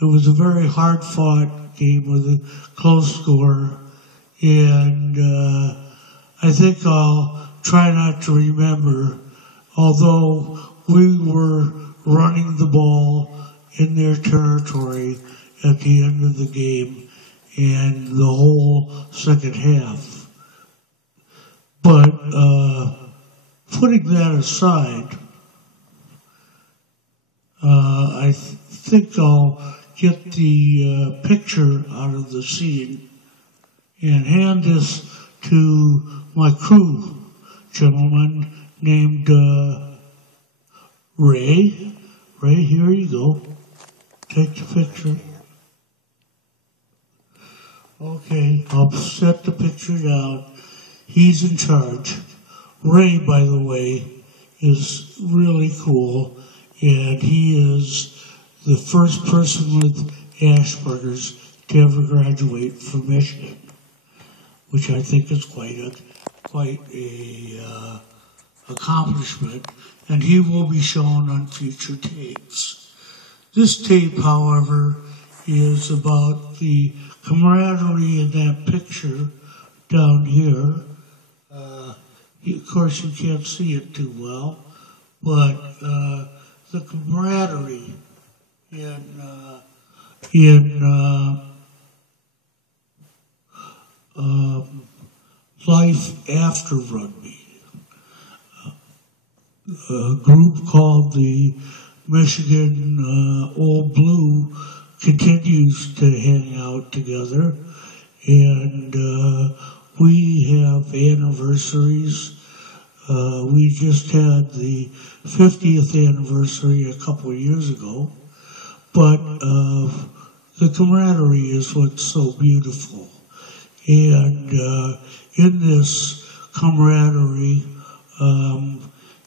It was a very hard-fought game with a close score, and I think I'll try not to remember, although we were running the ball in their territory at the end of the game and the whole second half. But putting that aside, I think I'll get the picture out of the scene and hand this to my crew gentleman named Ray. Ray, here you go. Take the picture. Okay, I'll set the picture down. He's in charge. Ray, by the way, is really cool, and he is the first person with Asperger's to ever graduate from Michigan, which I think is quite a accomplishment, and he will be shown on future tapes. This tape, however, is about the camaraderie in that picture down here. Of course, you can't see it too well, but the camaraderie in life after rugby. A group called the Michigan Old Blue continues to hang out together, and we have anniversaries. We just had the 50th anniversary a couple of years ago, but the camaraderie is what's so beautiful. And in this camaraderie,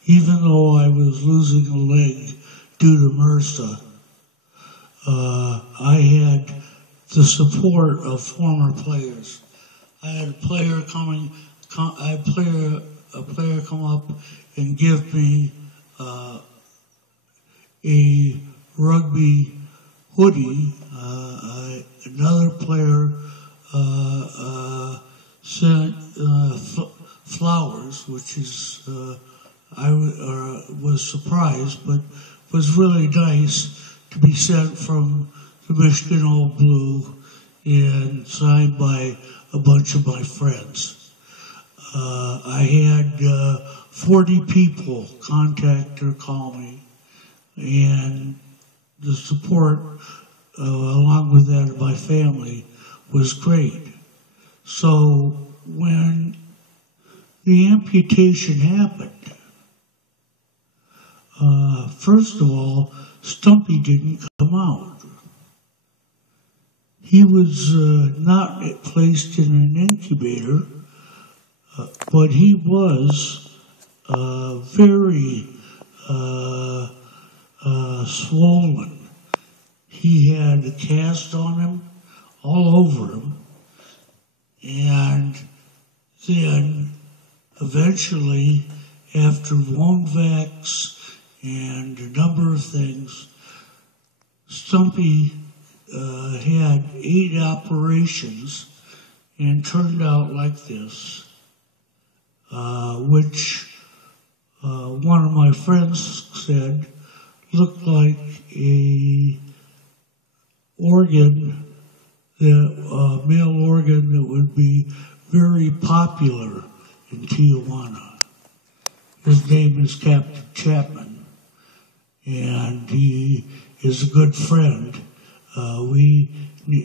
even though I was losing a leg due to MRSA, I had the support of former players. I had a player come up and give me a rugby hoodie. Another player sent flowers, which is I was surprised, but was really nice to be sent from the Michigan Old Blue and signed by a bunch of my friends. I had 40 people contact or call me, and the support, along with that of my family, was great. So when the amputation happened, first of all, Stumpy didn't come out. He was not placed in an incubator, but he was very swollen. He had a cast on him, all over him, and then eventually, after wound vacs and a number of things, Stumpy had 8 operations and turned out like this, which one of my friends said looked like a organ, a male organ that would be very popular in Tijuana. His name is Captain Chapman, and he is a good friend. We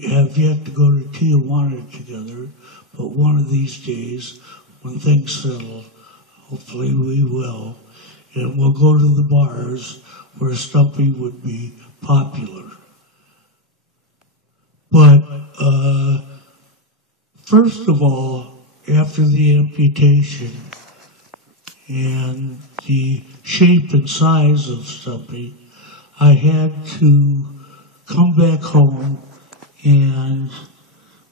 have yet to go to Tijuana together, but one of these days, when things settle, hopefully we will, and we'll go to the bars where Stumpy would be popular. But first of all, after the amputation and the shape and size of Stumpy, I had to come back home and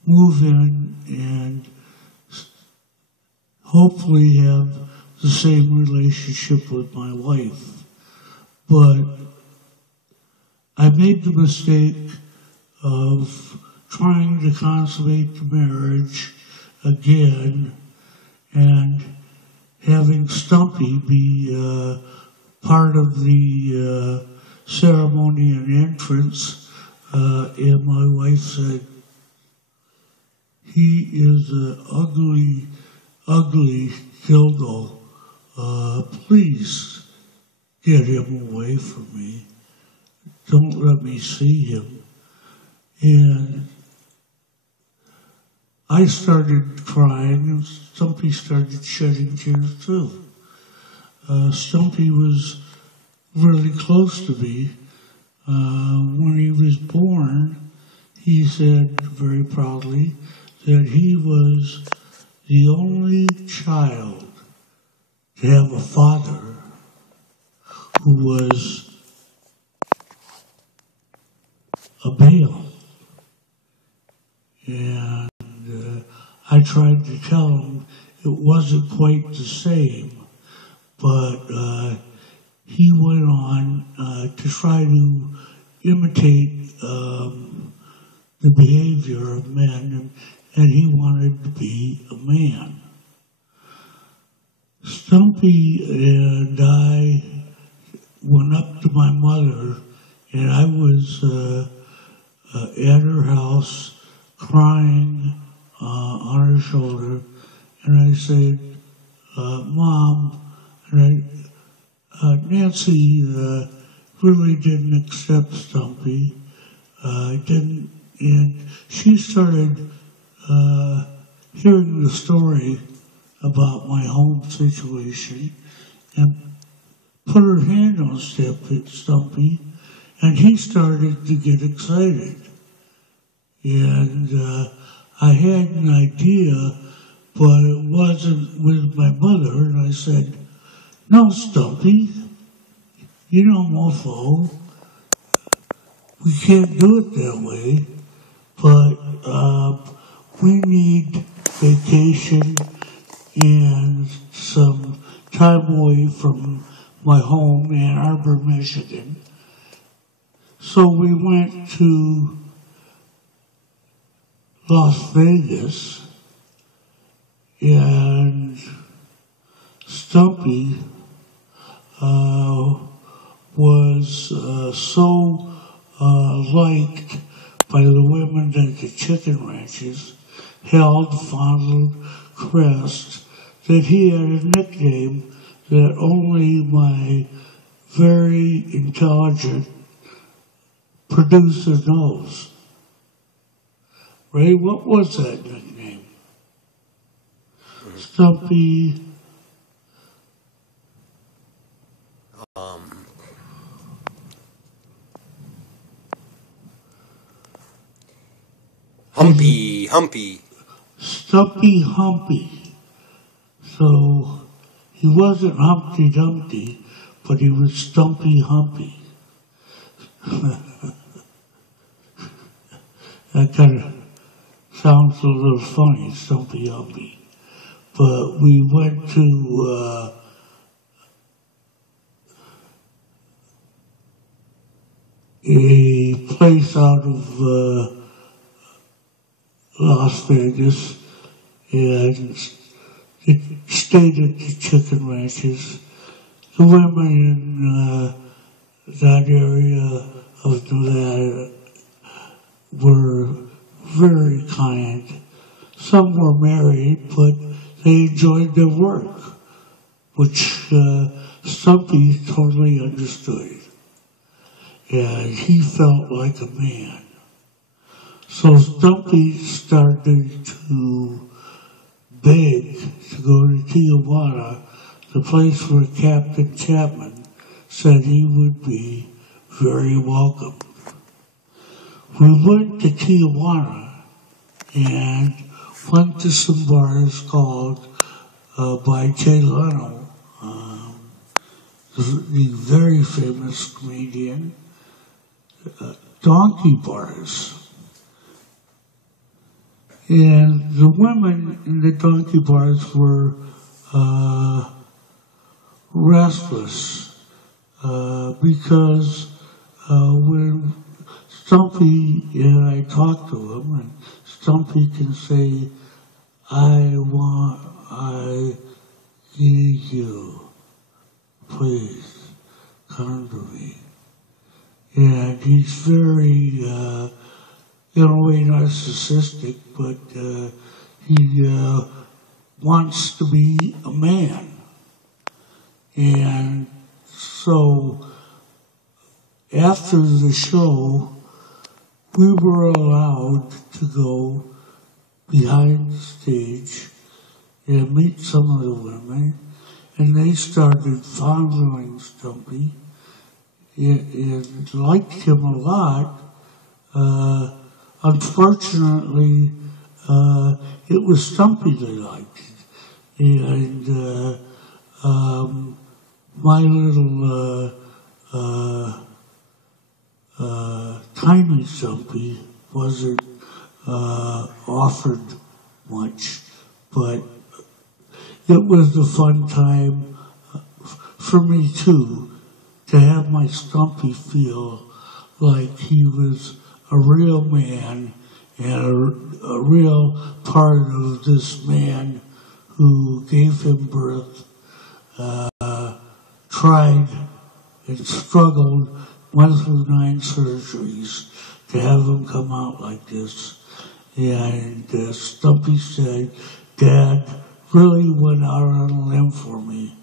move in and hopefully have the same relationship with my wife. But I made the mistake of trying to consummate the marriage again and having Stumpy be part of the ceremony and entrance, and my wife said, "He is an ugly, ugly dildo. Please get him away from me. Don't let me see him." And I started crying, and Stumpy started shedding tears too. Stumpy was really close to me. When he was born, he said very proudly that he was the only child to have a father who was a male. And I tried to tell him it wasn't quite the same, but he went on to try to imitate the behavior of men, and he wanted to be a man. Stumpy and I went up to my mother, and I was at her house crying on her shoulder, and I said, "Mom," Nancy really didn't accept Stumpy, didn't, and she started hearing the story about my home situation and put her hand on Stumpy, and he started to get excited. And I had an idea, but it wasn't with my mother, and I said, "No, Stumpy, you know, mofo, we can't do it that way, but we need vacation and some time away from my home, Ann Arbor, Michigan." So we went to Las Vegas, and Stumpy was so liked by the women at the chicken ranches, held, fondled, caressed, that he had a nickname that only my very intelligent producer knows. Ray, what was that nickname? Stumpy. Humpy. Stumpy Humpy. So he wasn't Humpty Dumpty, but he was Stumpy Humpy. That kind of sounds a little funny, Stumpy Humpy. But we went to a place out of Las Vegas, and it stayed at the chicken ranches. The women in that area of Nevada were very kind. Some were married, but they enjoyed their work, which Stumpy totally understood. And he felt like a man. So Stumpy started to beg to go to Tijuana, the place where Captain Chapman said he would be very welcome. We went to Tijuana and went to some bars called by Jay Leno, the very famous comedian, donkey bars. And the women in the donkey bars were restless because when Stumpy, and I talk to him, and Stumpy can say, I need you, please, come to me. And he's very, in a way, narcissistic, but he wants to be a man. And so, after the show, we were allowed to go behind the stage and meet some of the women, and they started fondling Stumpy and liked him a lot. Unfortunately, it was Stumpy they liked, and my little tiny Stumpy wasn't offered much, but it was a fun time for me too, to have my Stumpy feel like he was a real man and a real part of this man who gave him birth, tried and struggled, went through 9 surgeries to have him come out like this. And Stumpy said, Dad really went out on a limb for me.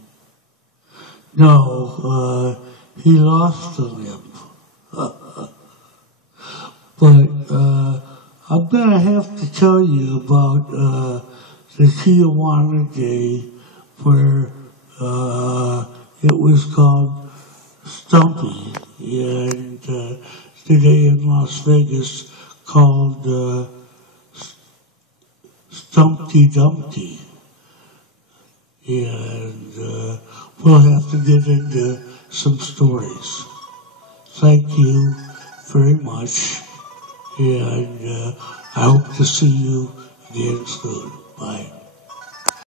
No, he lost a limb. But I'm going to have to tell you about the Tijuana day where it was called Stumpy, and the day in Las Vegas called Stumpty Dumpty. And we'll have to get into some stories. Thank you very much, and I hope to see you again soon. Bye.